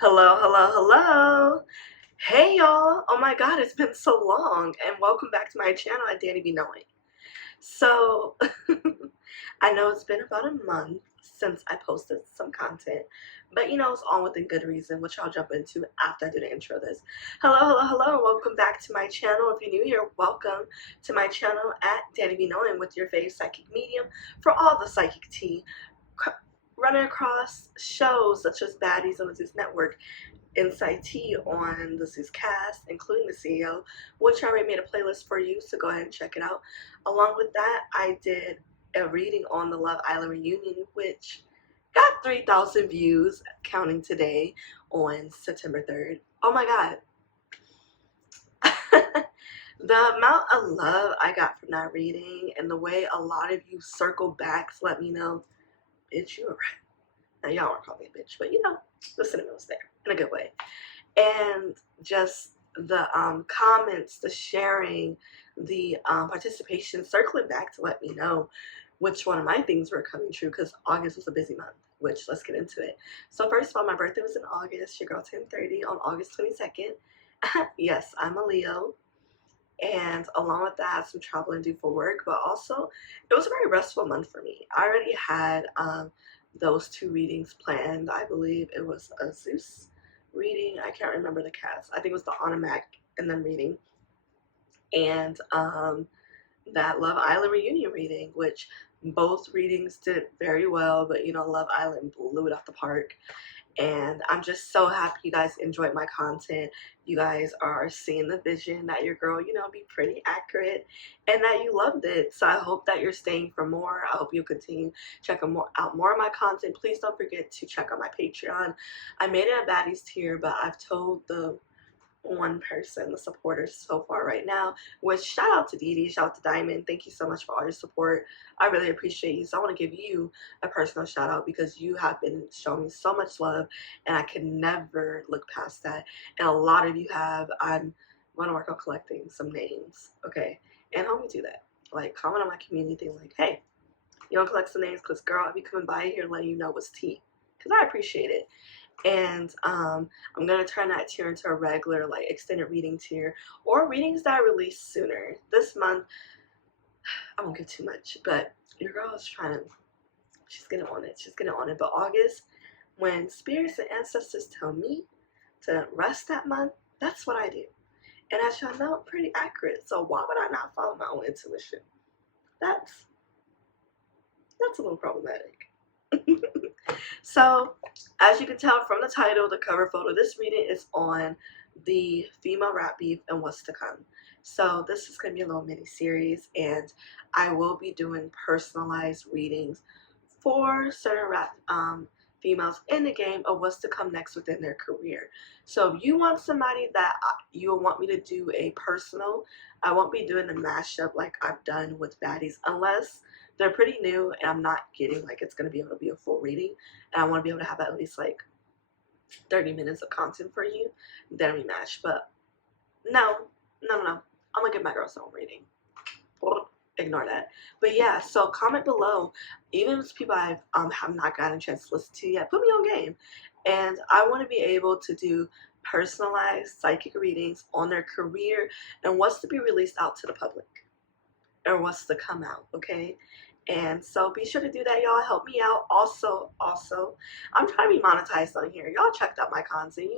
Hello, hello, hello. Hey y'all. Oh my god, it's been so long and welcome back to my channel at Danibeknowing. So, I know it's been about a month since I posted some content, but it's all within good reason, which I'll jump into after I do the intro of this. Hello, hello, hello. Welcome back to my channel. If you're new here, welcome to my channel at Danibeknowing with your favorite psychic medium for all the psychic tea running across shows such as Baddies on the Zeus Network, Insight Tea on the Zeus cast, including the CEO, which I already made a playlist for you, so go ahead and check it out. Along with that, I did a reading on the Love Island reunion, which got 3,000 views, counting today on September 3rd. Oh my god. The amount of love I got from that reading and the way a lot of you circled back to let me know, bitch, you were right. Now, y'all weren't calling me a bitch, but the sentiment was there in a good way. And just the comments, the sharing, the participation, circling back to let me know which one of my things were coming true, because August was a busy month, which let's get into it. So first of all, my birthday was in August. Your girl turned 30 on August 22nd. Yes, I'm a Leo. And along with that, I had some traveling to do for work, but also it was a very restful month for me. I already had those two readings planned. I believe it was a Zeus reading. I can't remember the cast. I think it was the Automatic and then reading. And that Love Island reunion reading, which both readings did very well, but Love Island blew it out the park. And I'm just so happy you guys enjoyed my content. You guys are seeing the vision that your girl, be pretty accurate, and that you loved it. So I hope that you're staying for more. I hope you'll continue checking out more of my content. Please don't forget to check out my Patreon. I made it a baddies tier, but I've told the one person, the supporters so far right now, which shout out to Dee, shout out to Diamond. Thank you so much for all your support. I really appreciate you. So I want to give you a personal shout out because you have been showing me so much love and I can never look past that. And a lot of you have. I'm going to work on collecting some names. Okay. And help me do that. Like, comment on my community thing like, hey, you don't collect some names because girl, I'll be coming by here letting you know what's tea. Because I appreciate it. And I'm going to turn that tier into a regular, like, extended reading tier, or readings that I release sooner. This month, I won't give too much, but your girl is trying to, she's getting on it. She's getting on it. But August, when spirits and ancestors tell me to rest that month, that's what I do. And as y'all know, I'm pretty accurate. So why would I not follow my own intuition? That's a little problematic. So, as you can tell from the title, the cover photo, this reading is on the female rap beef and what's to come. So this is going to be a little mini series, and I will be doing personalized readings for certain rap females in the game of what's to come next within their career. So if you want somebody that you want me to do a personal, I won't be doing a mashup like I've done with baddies unless they're pretty new and I'm not getting like it's going to be able to be a full reading, and I want to be able to have at least like 30 minutes of content for you, then we match. But no, I'm gonna give my girl some reading. Ignore that. But yeah, so comment below, even if it's people I have not gotten a chance to listen to yet, put me on game. And I want to be able to do personalized psychic readings on their career and what's to be released out to the public or what's to come out, okay? And so be sure to do that, y'all. Help me out. Also, I'm trying to be monetized on here. Y'all checked out my content.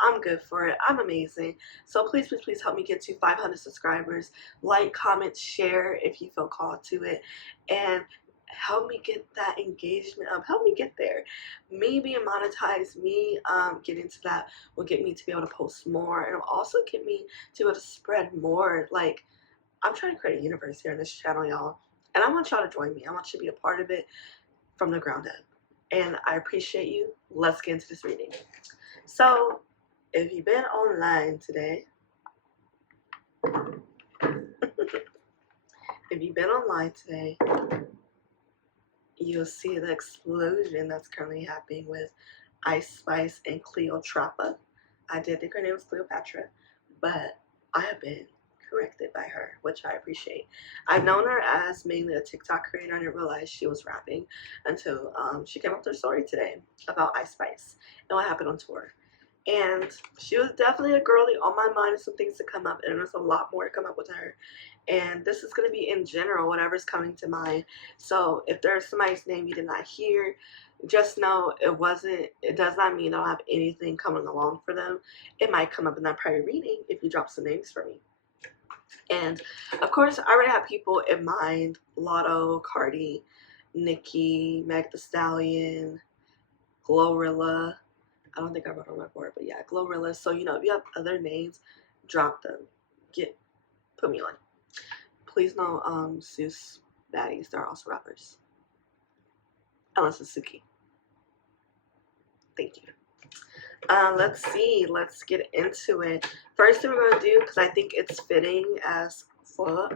I'm good for it. I'm amazing. So please, please, please help me get to 500 subscribers. Like, comment, share if you feel called to it. And help me get that engagement up. Help me get there. Me being monetized, me getting to that will get me to be able to post more. And it'll also get me to be able to spread more. Like, I'm trying to create a universe here on this channel, y'all. And I want y'all to join me. I want you to be a part of it from the ground up. And I appreciate you. Let's get into this reading. So, if you've been online today, you'll see the explosion that's currently happening with Ice Spice and Cleopatra. I did think her name was Cleopatra, but I have been corrected by her, which I appreciate. I've known her as mainly a TikTok creator. I didn't realize she was rapping until she came up with her story today about Ice Spice and what happened on tour. And she was definitely a girly on my mind of some things to come up, and there's a lot more to come up with her. And this is going to be in general, whatever's coming to mind. So if there's somebody's name you did not hear, just know it does not mean I don't have anything coming along for them. It might come up in that private reading if you drop some names for me. And of course, I already have people in mind: Lotto, Cardi, Nicki, Meg the Stallion, GloRilla. I don't think I wrote on my board, but yeah, GloRilla. So, if you have other names, drop them. Put me on. Please no Seuss baddies. They're also rappers. Unless it's Suki. Thank you. Let's see. Let's get into it. First thing we're going to do, because I think it's fitting as fuck,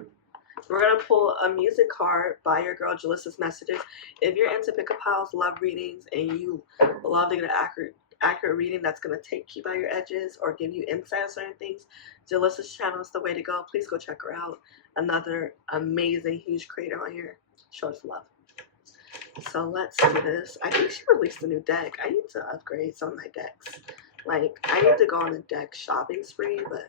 we're going to pull a music card by your girl Jalissa's Messages. If you're into pick-up piles, love readings, and you love to get an accurate reading that's going to keep out your edges or give you insight on certain things, Jalissa's channel is the way to go. Please go check her out. Another amazing, huge creator on here. Show us love. So let's do this. I think she released a new deck. I need to upgrade some of my decks. Like, I need to go on a deck shopping spree, but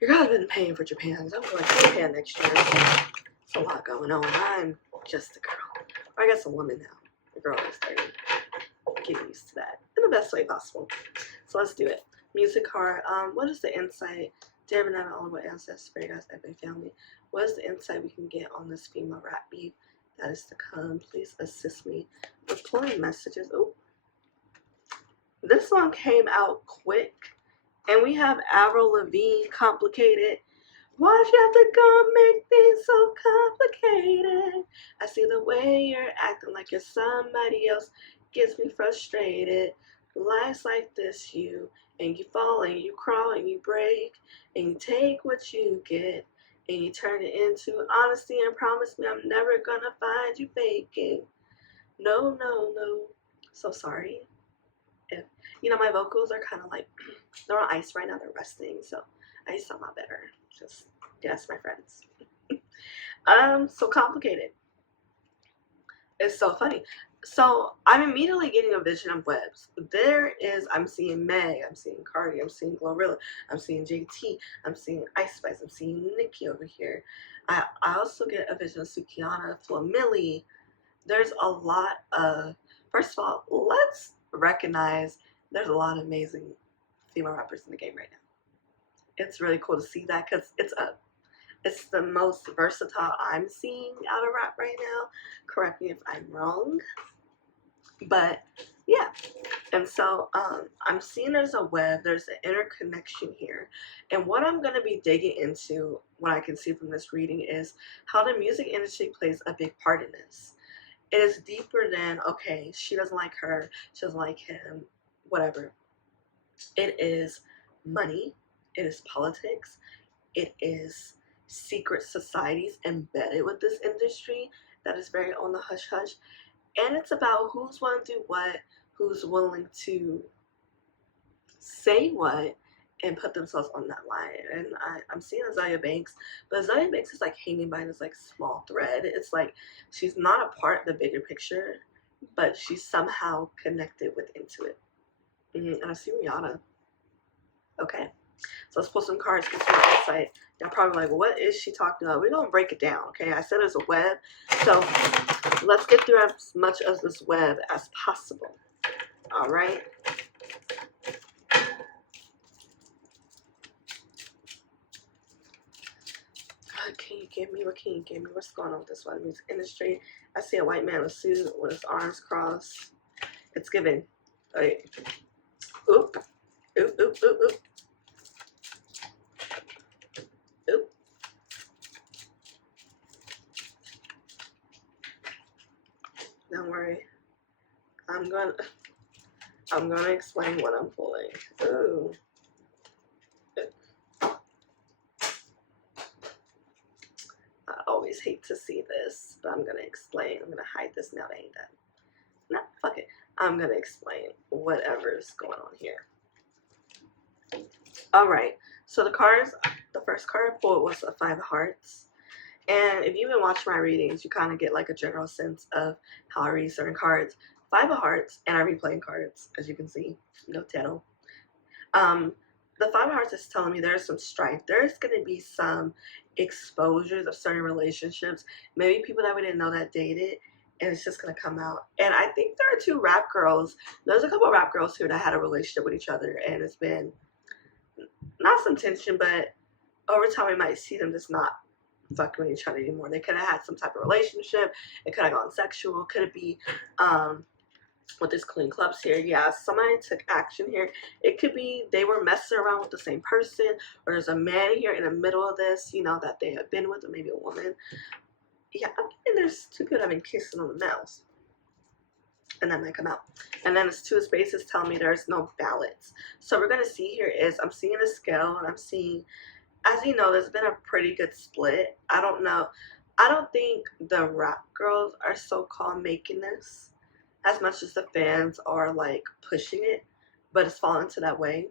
your girl's been paying for Japan. So I'm going to Japan next year. There's a lot going on. I'm just a girl. Or I guess a woman now. The girl is 30. Get used to that in the best way possible. So let's do it. Music card. What is the insight? Dear Banana, all about ancestors, fairy guys, epic family. What is the insight we can get on this female rap beef that is to come? Please assist me with pulling messages. Oh, this one came out quick, and we have Avril Lavigne, Complicated. Why'd you have to go make things so complicated? I see the way you're acting like you're somebody else. Gets me frustrated. Life's like this, and you fall and you crawl and you break and you take what you get and you turn it into honesty and promise me I'm never gonna find you faking. No, no, no. So sorry. If my vocals are kind of like they're on ice right now. They're resting, so I sound a lot better. Just yes, my friends. So Complicated. It's so funny. So I'm immediately getting a vision of webs. I'm seeing Meg, I'm seeing Cardi, I'm seeing GloRilla, I'm seeing JT, I'm seeing Ice Spice, I'm seeing Nicki over here. I also get a vision of Sukiana, Flo Milli. There's a lot of, first of all, let's recognize there's a lot of amazing female rappers in the game right now. It's really cool to see that because it's the most versatile I'm seeing out of rap right now. Correct me if I'm wrong. But yeah. And so I'm seeing there's a web, there's an interconnection here. And what I'm going to be digging into, what I can see from this reading, is how the music industry plays a big part in this. It is deeper than, okay, she doesn't like her, she doesn't like him, whatever. It is money, it is politics, it is secret societies embedded with this industry that is very on the hush hush. And it's about who's willing to do what, who's willing to say what, and put themselves on that line. And I'm seeing Azalea Banks, but Azalea Banks is like hanging by this like small thread. It's like she's not a part of the bigger picture, but she's somehow connected with into it. And I see Rihanna. Okay. So let's pull some cards, get some insight. Y'all probably like, well, what is she talking about? We're going to break it down, okay? I said there's a web. So let's get through as much of this web as possible. All right? What can you give me? What can you give me? What's going on with this one? Music industry. I see a white man in a suit with his arms crossed. It's giving. Wait. Oop. Oop, oop, oop, oop. Oop. Don't worry. I'm gonna explain what I'm pulling. Ooh. I always hate to see this, but I'm gonna explain. I'm gonna hide this now that ain't done. Nah, fuck it. I'm gonna explain whatever's going on here. Alright, so the first card I pulled was a 5 of Hearts. And if you've been watching my readings, you kind of get like a general sense of how I read certain cards. 5 of Hearts, and I read playing cards, as you can see. No tarot. Um, the Five of Hearts is telling me there's some strife. There's going to be some exposures of certain relationships. Maybe people that we didn't know that dated, and it's just going to come out. And I think there are two rap girls. There's a couple of rap girls here that had a relationship with each other, and it's been not some tension, but over time we might see them just not fucking with each other anymore. They could have had some type of relationship. It could have gone sexual. Could it be with this clean clubs here? Yeah, somebody took action here. It could be they were messing around with the same person, or there's a man here in the middle of this, you know, that they have been with, or maybe a woman. Yeah, I'm getting there's two people that have been kissing on the mouth. And that might come out. And then it's two spaces telling me there's no balance. So we're gonna see here is I'm seeing a scale, and I'm seeing, as you know, there's been a pretty good split. I don't know. I don't think the rap girls are so-called making this as much as the fans are like pushing it, but it's fallen to that way.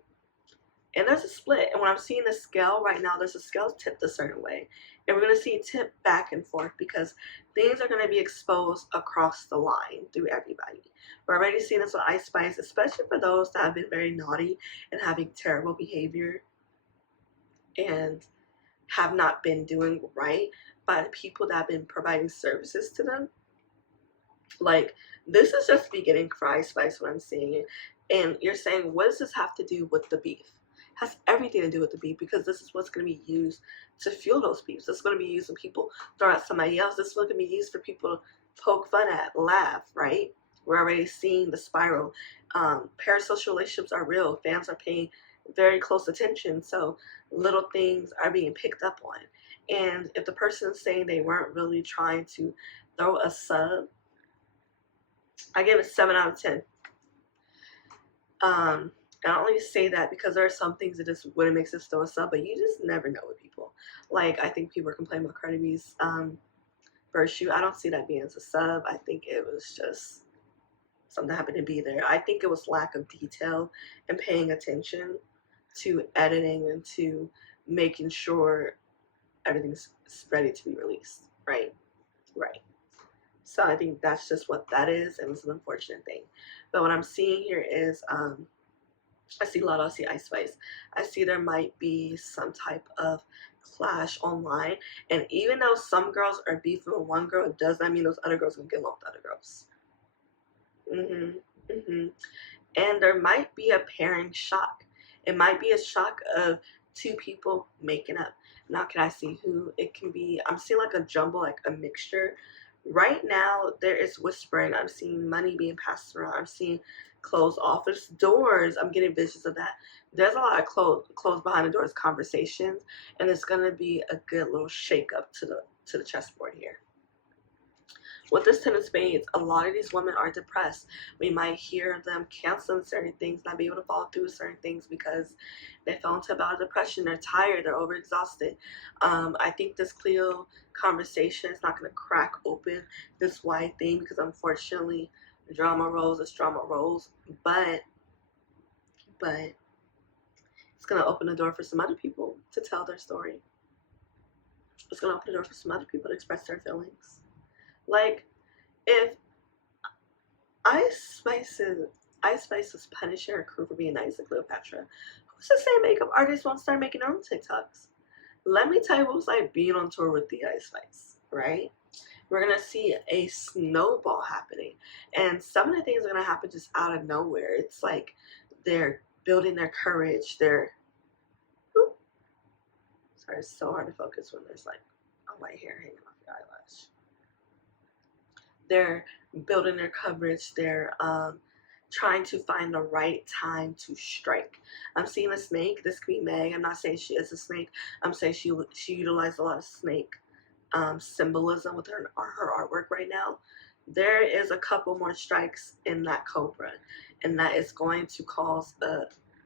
And there's a split. And when I'm seeing the scale right now, there's a scale tipped a certain way. And we're going to see it tip back and forth because things are going to be exposed across the line through everybody. We're already seeing this with Ice Spice, especially for those that have been very naughty and having terrible behavior and have not been doing right by the people that have been providing services to them. Like, this is just beginning for Ice Spice when I'm seeing it. And you're saying, what does this have to do with the beef? It has everything to do with the beef because this is what's going to be used to fuel those beefs. This is going to be used when people throw at somebody else. This is going to be used for people to poke fun at, laugh, right? We're already seeing the spiral. Parasocial relationships are real. Fans are paying very close attention. So little things are being picked up on. And if the person is saying they weren't really trying to throw a sub, I gave it 7 out of 10. I only say that because there are some things that just wouldn't make sense to throw a sub, but you just never know with people. Like, I think people are complaining about Cardi B's first shoot. I don't see that being as a sub. I think it was just something happened to be there. I think it was lack of detail and paying attention to editing and to making sure everything's ready to be released. Right. So I think that's just what that is, and it's an unfortunate thing. But what I'm seeing here is I see Lotto, I see Ice Spice. I see there might be some type of clash online. And even though some girls are beefing with one girl, it does not mean those other girls are going to get along with other girls. And there might be a pairing shock. It might be a shock of two people making up. Now, can I see who it can be? I'm seeing like a jumble, like a mixture. Right now, there is whispering. I'm seeing money being passed around. I'm seeing closed office doors. I'm getting visions of that. There's a lot of closed behind the doors conversations, and it's gonna be a good little shake up to the chessboard here. With this Ten of Spades, a lot of these women are depressed. We might hear them canceling certain things, not be able to follow through with certain things because they fell into a bout of depression. They're tired. They're overexhausted. I think this Cleo conversation is not going to crack open this wide thing because unfortunately, drama rolls as drama rolls. But it's going to open the door for some other people to tell their story. It's going to open the door for some other people to express their feelings. Like, if Ice Spice was punishing her crew for being nice to Cleopatra, who's to say makeup artists won't start making their own TikToks? Let me tell you what it was like being on tour with the Ice Spice, right? We're going to see a snowball happening. And some of the things are going to happen just out of nowhere. It's like they're building their courage. Sorry, it's so hard to focus when there's like a white hair hanging off your eyelash. They're building their coverage. They're trying to find the right time to strike. I'm seeing a snake. This could be Meg. I'm not saying she is a snake. I'm saying she utilized a lot of snake symbolism with her artwork right now. There is a couple more strikes in that cobra, and that is going to cause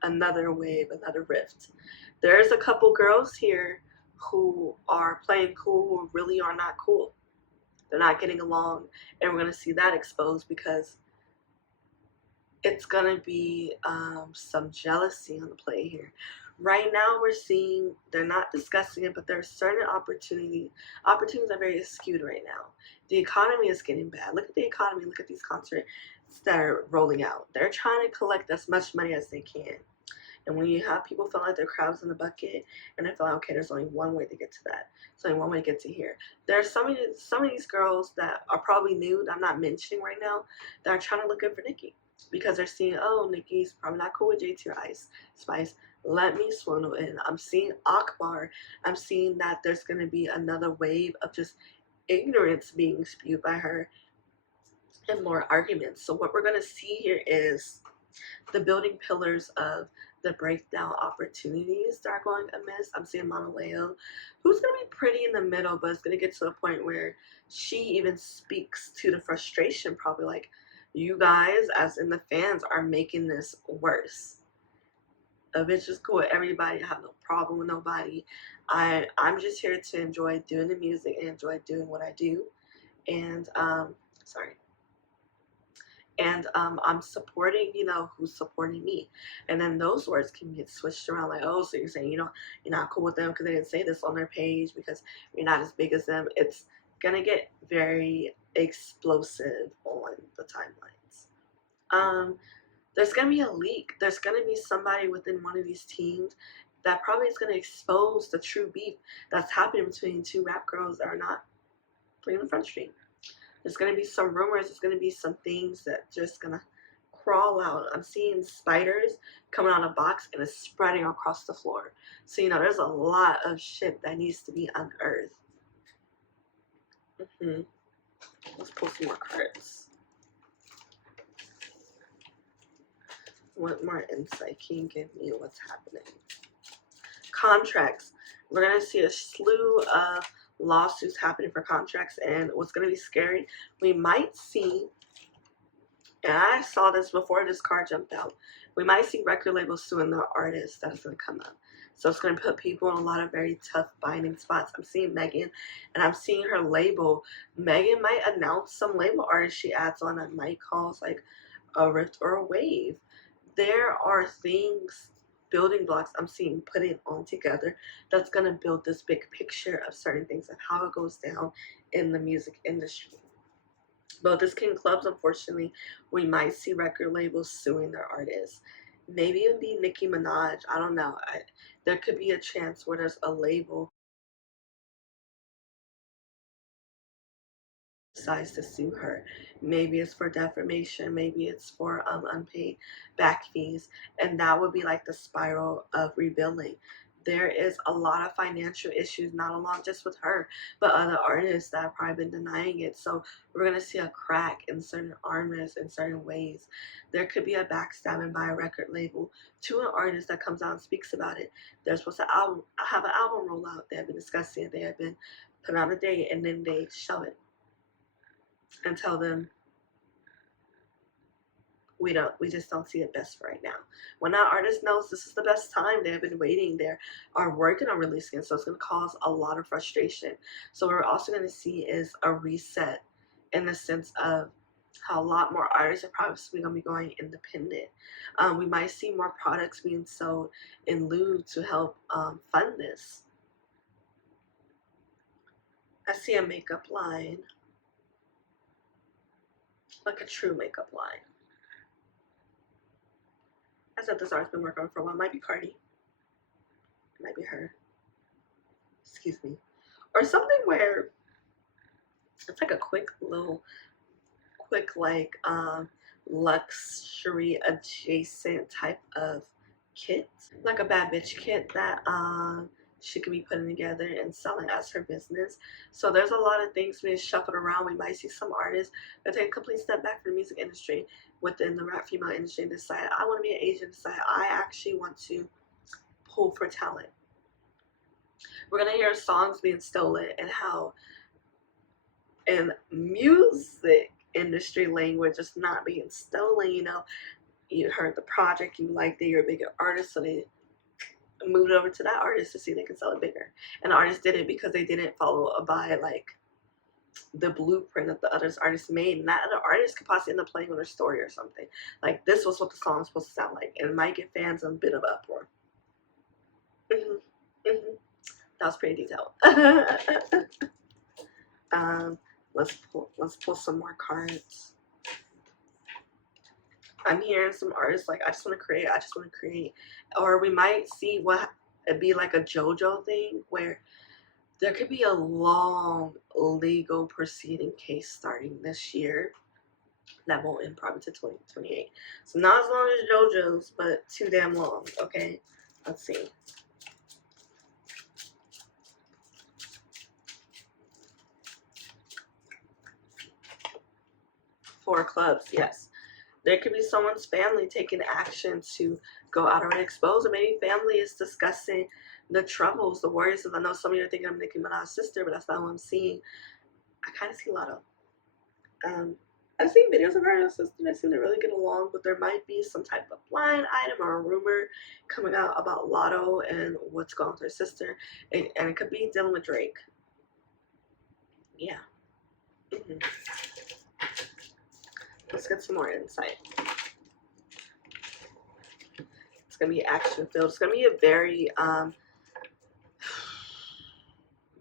another wave, another rift. There's a couple girls here who are playing cool who really are not cool. They're not getting along, and we're going to see that exposed because it's going to be some jealousy on the play here. Right now, we're seeing, they're not discussing it, but there's certain opportunities. Opportunities are very skewed right now. The economy is getting bad. Look at the economy. Look at these concerts that are rolling out. They're trying to collect as much money as they can. And when you have people feel like they're crabs in the bucket, and they feel like, okay, there's only one way to get to that. There's only one way to get to here. There are some of these girls that are probably new that I'm not mentioning right now that are trying to look good for Nicki because they're seeing, oh, Nicki's probably not cool with JT or Ice Spice. Let me swindle in. I'm seeing Akbar. I'm seeing that there's going to be another wave of just ignorance being spewed by her and more arguments. So what we're going to see here is the building pillars of the breakdown opportunities that are going amiss. I'm seeing Monaleo, who's going to be pretty in the middle, but it's going to get to the point where she even speaks to the frustration, probably like, you guys, as in the fans, are making this worse. A bitch is cool with everybody. I have no problem with nobody. I'm just here to enjoy doing the music and enjoy doing what I do. And sorry. And I'm supporting, who's supporting me. And then those words can get switched around like, oh, so you're saying, you're not cool with them because they didn't say this on their page because you're not as big as them. It's going to get very explosive on the timelines. There's going to be a leak. There's going to be somebody within one of these teams that probably is going to expose the true beef that's happening between two rap girls that are not playing the front street. There's going to be some rumors. There's going to be some things that just going to crawl out. I'm seeing spiders coming out of a box and it's spreading across the floor. So, there's a lot of shit that needs to be unearthed. Let's pull some more cards. What more insight can you give me what's happening? Contracts. We're going to see a slew of lawsuits happening for contracts, and what's going to be scary, we might see, and I saw this before this card jumped out, we might see record labels suing the artists that is going to come up. So it's going to put people in a lot of very tough binding spots. I'm seeing Megan, and I'm seeing her label. Megan might announce some label artists she adds on that might cause like a rift or a wave. There are things, building blocks I'm seeing putting on together that's going to build this big picture of certain things and how it goes down in the music industry. But this King Clubs, unfortunately, we might see record labels suing their artists. Maybe even be Nicki Minaj. I don't know. There could be a chance where there's a label decides to sue her. Maybe it's for defamation, maybe it's for unpaid back fees, and that would be like the spiral of rebuilding. There is a lot of financial issues, not along just with her, but other artists that have probably been denying it. So we're going to see a crack in certain armors in certain ways. There could be a backstabbing by a record label to an artist that comes out and speaks about it. They're supposed to have an album rollout. They have been discussing it. They have been putting out a date, and then they show it and tell them we just don't see it best for right now. When that artist knows this is the best time, they have been waiting, they are working on releasing it, so it's going to cause a lot of frustration. So what we're also going to see is a reset in the sense of how a lot more artists are probably going to be going independent. We might see more products being sold in lieu to help fund this. I see a makeup line, like a true makeup line. I said this artist's been working on for a while. It might be Cardi. It might be her. Excuse me. Or something where it's like a quick like luxury adjacent type of kit. Like a bad bitch kit that she could be putting together and selling as her business. So there's a lot of things being shuffled around. We might see some artists that take a complete step back from the music industry within the rap female industry and decide, I want to be an agent, decide I actually want to pull for talent. We're going to hear songs being stolen and how in music industry language it's not being stolen. You heard the project, you liked it, you're a bigger artist, so they moved over to that artist to see if they can sell it bigger. And the artist did it because they didn't follow by like the blueprint that the other artists made, and that other artist could possibly end up playing on their story or something. Like this was what the song was supposed to sound like, and it might get fans in a bit of uproar. That was pretty detailed. Let's pull some more cards. I'm hearing some artists like, I just want to create, I just want to create. Or we might see what it'd be like a JoJo thing where there could be a long legal proceeding case starting this year that won't end probably to 2028. So not as long as JoJo's, but too damn long. Okay, let's see. Four clubs, yes. There could be someone's family taking action to go out and expose, or maybe family is discussing the troubles, the worries. I know some of you are thinking I'm Nicki Minaj's sister, but that's not what I'm seeing. I kind of see Lotto. I've seen videos of her and her sister. They seem to really get along, but there might be some type of blind item or a rumor coming out about Lotto and what's going on with her sister, and it could be dealing with Drake. Yeah. Mm-hmm. Let's get some more insight. It's gonna be action filled. It's gonna be a very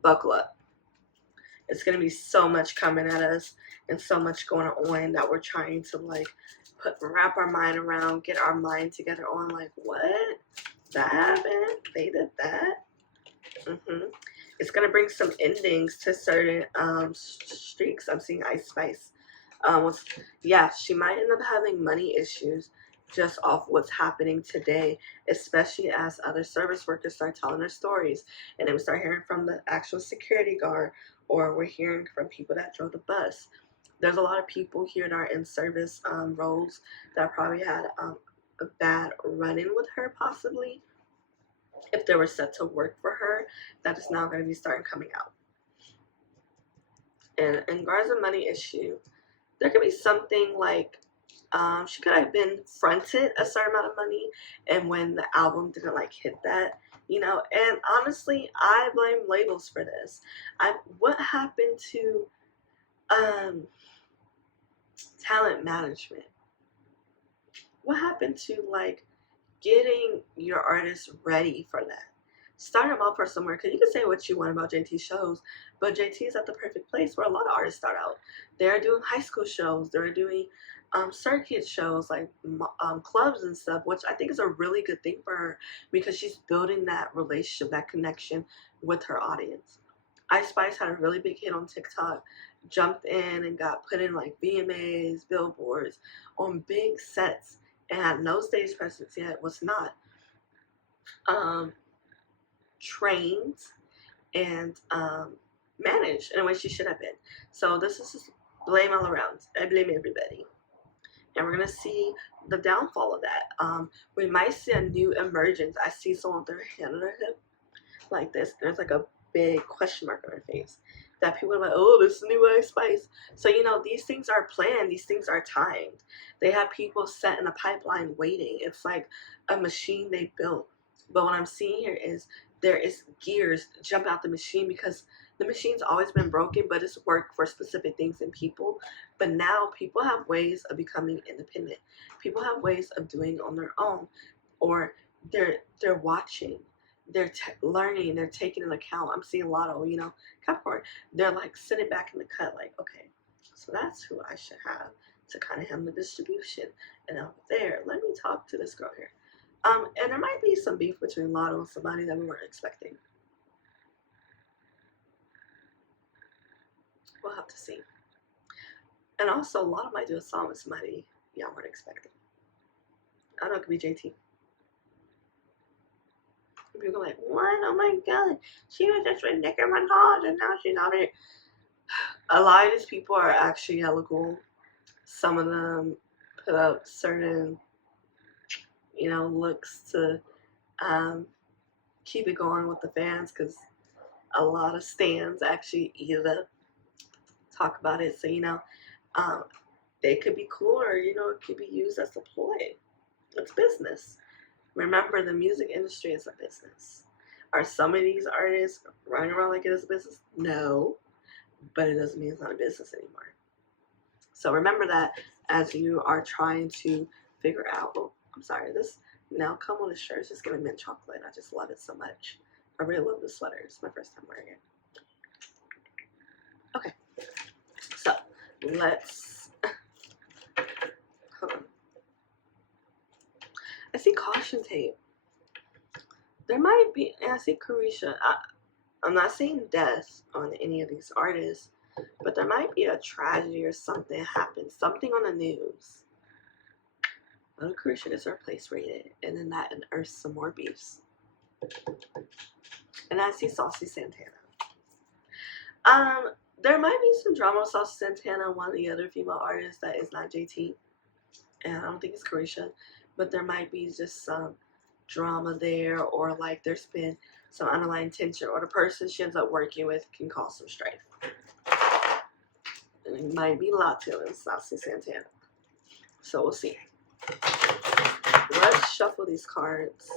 buckle up. It's gonna be so much coming at us and so much going on that we're trying to like wrap our mind around, get our mind together on like, what? That happened? They did that? Mm-hmm. It's gonna bring some endings to certain streaks. I'm seeing Ice Spice. Yeah, she might end up having money issues just off what's happening today, especially as other service workers start telling their stories, and then we start hearing from the actual security guard, or we're hearing from people that drove the bus. There's a lot of people here that are in service roles that probably had a bad run-in with her, possibly, if they were set to work for her. That is now going to be starting coming out. And in regards to money issue, there could be something like she could have been fronted a certain amount of money, and when the album didn't like hit that, you know. And honestly, I blame labels for this. What happened to talent management? What happened to like getting your artists ready for that? Start them out for somewhere, because you can say what you want about JT shows, but JT is at the perfect place where a lot of artists start out. They're doing high school shows, they're doing circuit shows, like clubs and stuff, which I think is a really good thing for her, because she's building that relationship, that connection with her audience. Ice Spice had a really big hit on TikTok, jumped in and got put in like VMAs, billboards, on big sets, and had no stage presence yet, was not trained and managed in a way she should have been. So this is just blame all around. I blame everybody. And we're going to see the downfall of that. We might see a new emergence. I see someone with their hand on their hip like this. There's like a big question mark on her face. That people are like, oh, this is new Ice Spice. So, you know, these things are planned. These things are timed. They have people set in a pipeline waiting. It's like a machine they built. But what I'm seeing here is there is gears jump out the machine, because the machine's always been broken, but it's worked for specific things and people. But now people have ways of becoming independent. People have ways of doing it on their own, or they're watching, they're learning, they're taking into account. I'm seeing a lot of, you know, Capricorn. They're like sitting back in the cut, like, okay, so that's who I should have to kind of handle the distribution. And over there, let me talk to this girl here. And there might be some beef between Lotto and somebody that we weren't expecting. We'll have to see. And also, Lotto might do a song with somebody y'all weren't expecting. I know it could be JT. People are like, what? Oh my god, she was just with Nicki Minaj and now she's out here. A lot of these people are actually hella cool. Some of them put up certain, you know, looks to keep it going with the fans, because a lot of stands actually eat it up, talk about it. So, you know, they could be cool, or, you know, it could be used as a ploy. It's business. Remember, the music industry is a business. Are some of these artists running around like it is a business? No, but it doesn't mean it's not a business anymore. So remember that as you are trying to figure out, oh, I'm sorry, this now come on the shirt is just giving mint chocolate. I just love it so much. I really love this sweater. It's my first time wearing it. Okay, so let's, hold on. I see caution tape. There might be, and I see Carisha. I'm not seeing death on any of these artists, but there might be a tragedy or something happen, something on the news. Little Carisha gets her place rated, and then that unearths some more beefs. And I see Saucy Santana. There might be some drama with Saucy Santana, one of the other female artists that is not JT, and I don't think it's Carisha, but there might be just some drama there, or like there's been some underlying tension, or the person she ends up working with can cause some strife. And it might be Lato and Saucy Santana. So we'll see. Let's shuffle these cards.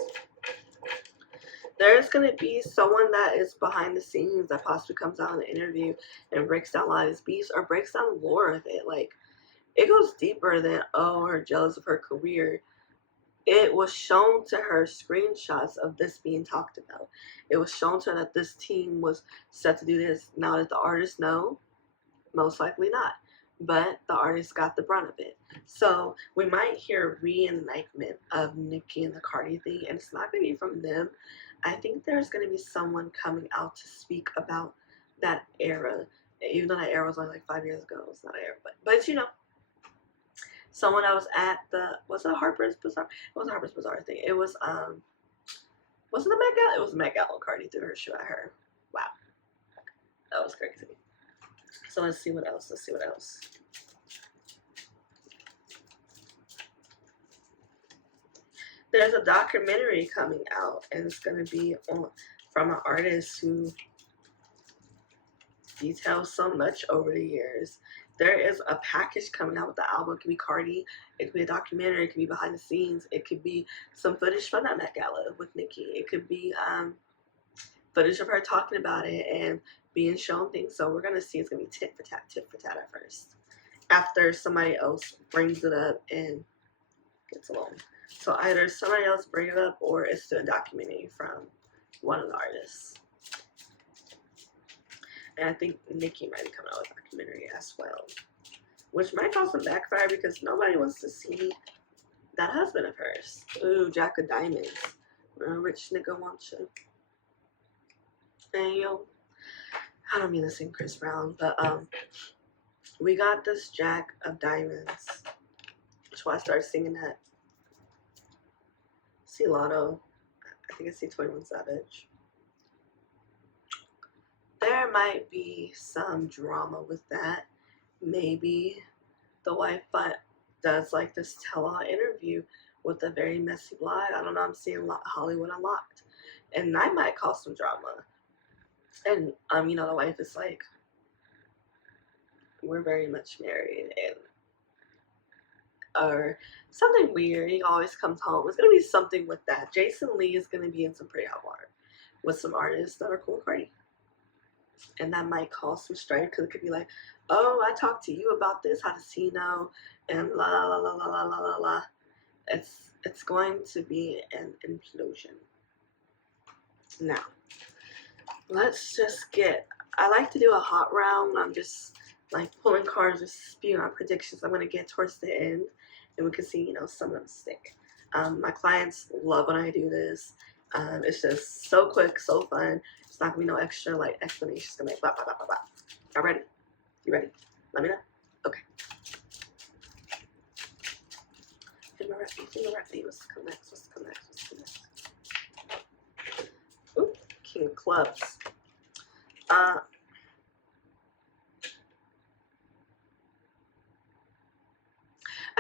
There's going to be someone that is behind the scenes that possibly comes out in an interview and breaks down a lot of these beefs, or breaks down the lore of it. Like, it goes deeper than, oh, her jealous of her career. It was shown to her screenshots of this being talked about. It was shown to her that this team was set to do this. Now that the artists know, most likely not. But the artist got the brunt of it. So we might hear a reenactment of Nicki and the Cardi thing, and it's not going to be from them. I think there's going to be someone coming out to speak about that era. Even though that era was only like 5 years ago. It's not an era, but you know. Someone that was at the, was it Harper's Bazaar? It wasn't Harper's Bazaar thing. It was, wasn't the Met Gala? It was the Met Gala. Cardi threw her shoe at her. Wow. That was crazy. So let's see what else. Let's see what else. There's a documentary coming out, and it's going to be from an artist who details so much over the years. There is a package coming out with the album. It could be Cardi. It could be a documentary. It could be behind the scenes. It could be some footage from that Met Gala with Nicki. It could be footage of her talking about it and being shown things. So we're going to see. It's going to be tit for tat at first, after somebody else brings it up and gets along. So either somebody else bring it up, or it's a documentary from one of the artists. And I think Nicki might be coming out with a documentary as well, which might cause some backfire because nobody wants to see that husband of hers. Ooh, Jack of Diamonds. A rich nigga wants you. And yo, I don't mean to sing Chris Brown, but we got this Jack of Diamonds. That's why I started singing that. See Lotto. I think I see 21 Savage. There might be some drama with that. Maybe the wife does like this tell-all interview with a very messy blog. I don't know. I'm seeing Hollywood Unlocked, and that might cause some drama. And you know, the wife is like, we're very much married, and or something weird. He always comes home. It's gonna be something with that. Jason Lee is gonna be in some pretty hot water with some artists that are cool with Cardi. And that might cause some strife, because it could be like, oh, I talked to you about this, how does he know? And la la la la la la la la. It's going to be an implosion. Now, let's just I like to do a hot round when I'm just like pulling cards, just spewing out predictions. I'm going to get towards the end, and we can see, you know, some of them stick. My clients love when I do this. It's just so quick, so fun. It's not going to be no extra like explanation. It's going to be blah, blah, blah, blah, blah. Y'all ready? You ready? Let me know. Okay. Timothy. What's to come next? Ooh, King of Clubs. I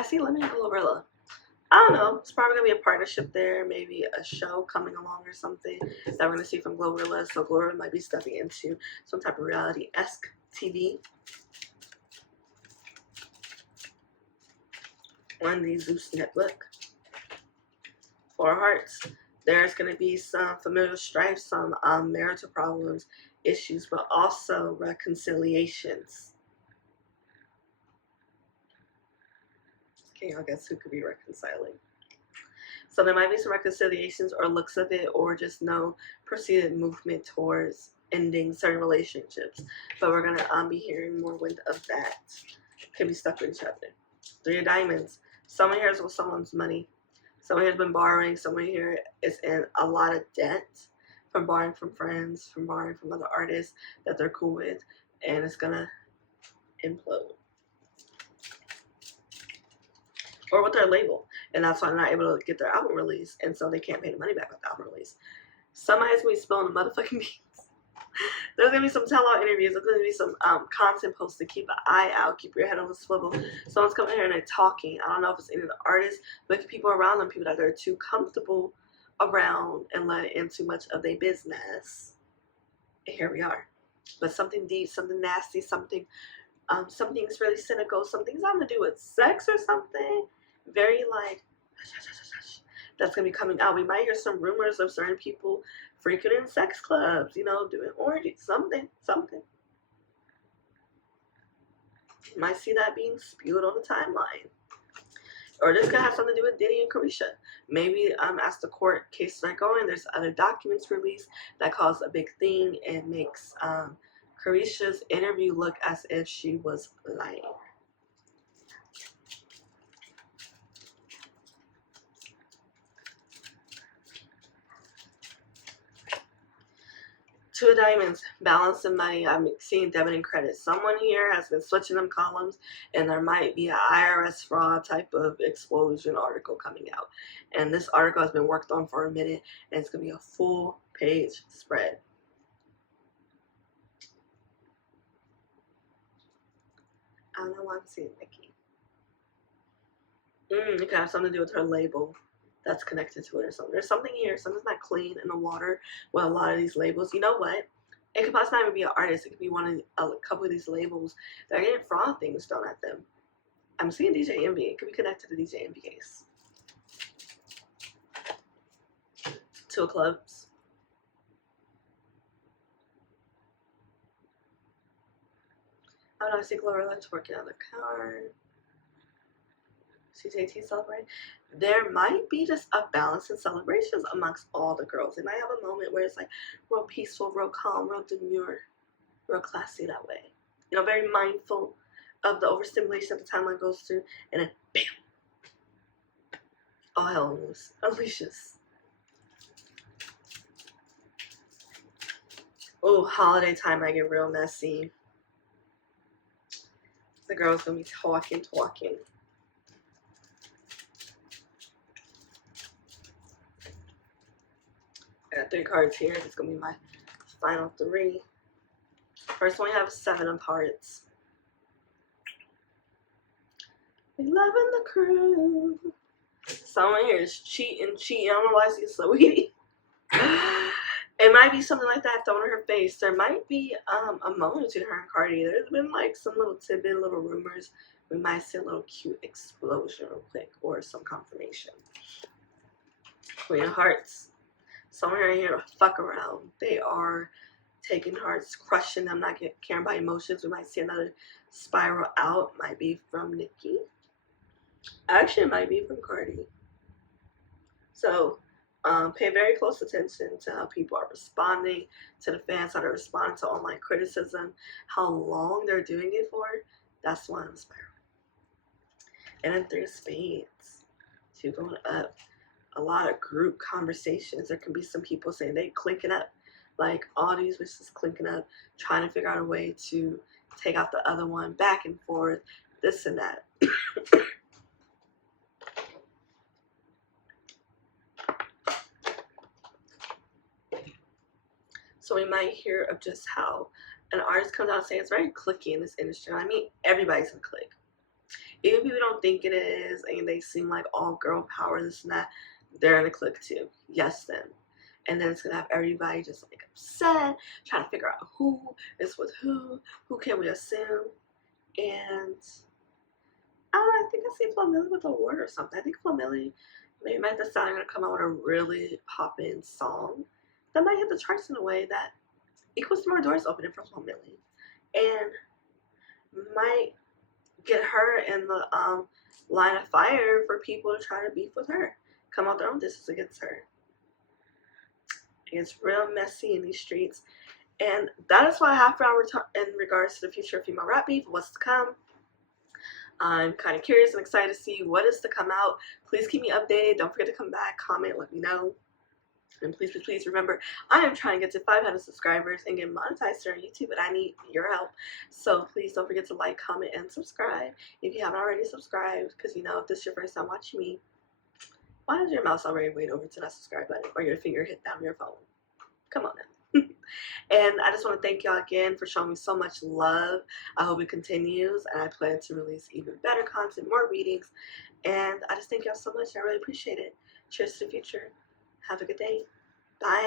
see Lemon and GloRilla. I don't know. It's probably going to be a partnership there. Maybe a show coming along or something that we're going to see from GloRilla. So GloRilla might be stepping into some type of reality-esque TV on the Zeus Network. Four Hearts. There's going to be some familial strife, some marital problems, issues, but also reconciliations. Okay, I guess who could be reconciling? So there might be some reconciliations or looks of it, or just no proceeded movement towards ending certain relationships. But we're going to be hearing more wind of that. Can be stuck with each other. Three of Diamonds. Someone hears with someone's money. Someone here's been borrowing. Someone here is in a lot of debt from borrowing from friends, from borrowing from other artists that they're cool with, and it's gonna implode. Or with their label, and that's why they're not able to get their album released, and so they can't pay the money back with the album release. Somebody's gonna be spilling the motherfucking beans. There's gonna be some tell-all interviews. There's gonna be some content posts to keep an eye out, keep your head on the swivel. Someone's coming here and they're talking. I don't know if it's any of the artists, but people around them, people that they're too comfortable around and let in too much of their business. And here we are. But something deep, something nasty, something's really cynical, something's having to do with sex or something. Very like, that's gonna be coming out. We might hear some rumors of certain people freaking in sex clubs, you know, doing orgies, something. You might see that being spewed on the timeline. Or this could have something to do with Diddy and Carisha. Maybe as the court cases are going, there's other documents released that cause a big thing and makes Carisha's interview look as if she was lying. Two of diamonds, balance and money. I'm seeing debit and credit. Someone here has been switching them columns, and there might be an IRS fraud type of explosion article coming out. And this article has been worked on for a minute, and it's going to be a full page spread. I don't know why I'm seeing Nicki. It could have something to do with her label that's connected to it or something. There's something here. Something's not clean in the water with a lot of these labels. You know what? It could possibly not even be an artist. It could be a couple of these labels that are getting fraud things thrown at them. I'm seeing DJ Envy. It could be connected to DJ Envy case. Two of clubs. Oh no, I see GloRilla twerking on the card. CJT celebrating. There might be just a balance in celebrations amongst all the girls. They might have a moment where it's like real peaceful, real calm, real demure, real classy that way. You know, very mindful of the overstimulation that the timeline goes through, and then bam, all hell loose. Alicia's. Oh, holiday time might get real messy. The girl's gonna be talking. I got 3 cards here. It's gonna be my final 3. First one, we have 7 of hearts. We loving the crew. Someone here is cheating. I don't know why she's so weedy. It might be something like that thrown in her face. There might be a moment between her and Cardi. There's been like some little tidbit, little rumors. We might see a little cute explosion real quick or some confirmation. Queen of Hearts. Someone here to fuck around. They are taking hearts, crushing them, not caring about emotions. We might see another spiral out. Might be from Nicki. Actually, it might be from Cardi. So, pay very close attention to how people are responding, to the fans, how they're responding to online criticism, how long they're doing it for. That's why I'm spiraling. And then 3 of spades. 2 going up. A lot of group conversations. There can be some people saying they clinking up. Like all these wishes clinking up, trying to figure out a way to take out the other one, back and forth, this and that. So we might hear of just how an artist comes out saying it's very cliquey in this industry. I mean, everybody's gonna click. Even people don't think it is, and they seem like all girl power, this and that, they're gonna click too. Yes, them. And then it's gonna have everybody just like upset, trying to figure out who is with who can we assume. And I don't know, I think I see Flo Milli with a award or something. I think Flo Milli maybe might decide gonna come out with a really poppin' song that might hit the charts in a way that equals more doors opening for Flo Milli, and might get her in the line of fire for people to try to beef with her, come out their own distance against her. It's real messy in these streets, and that is what I have for our in regards to the future of female rap beef, what's to come. I'm kind of curious and excited to see what is to come out. Please keep me updated. Don't forget to come back, comment, let me know. And please, please, please remember, I am trying to get to 500 subscribers and get monetized here on YouTube, and I need your help. So please don't forget to like, comment, and subscribe if you haven't already subscribed. Because, you know, if this is your first time watching me, why is your mouse already way over to that subscribe button or your finger hit down your phone? Come on now. And I just want to thank y'all again for showing me so much love. I hope it continues, and I plan to release even better content, more readings. And I just thank y'all so much. I really appreciate it. Cheers to the future. Have a good day. Bye.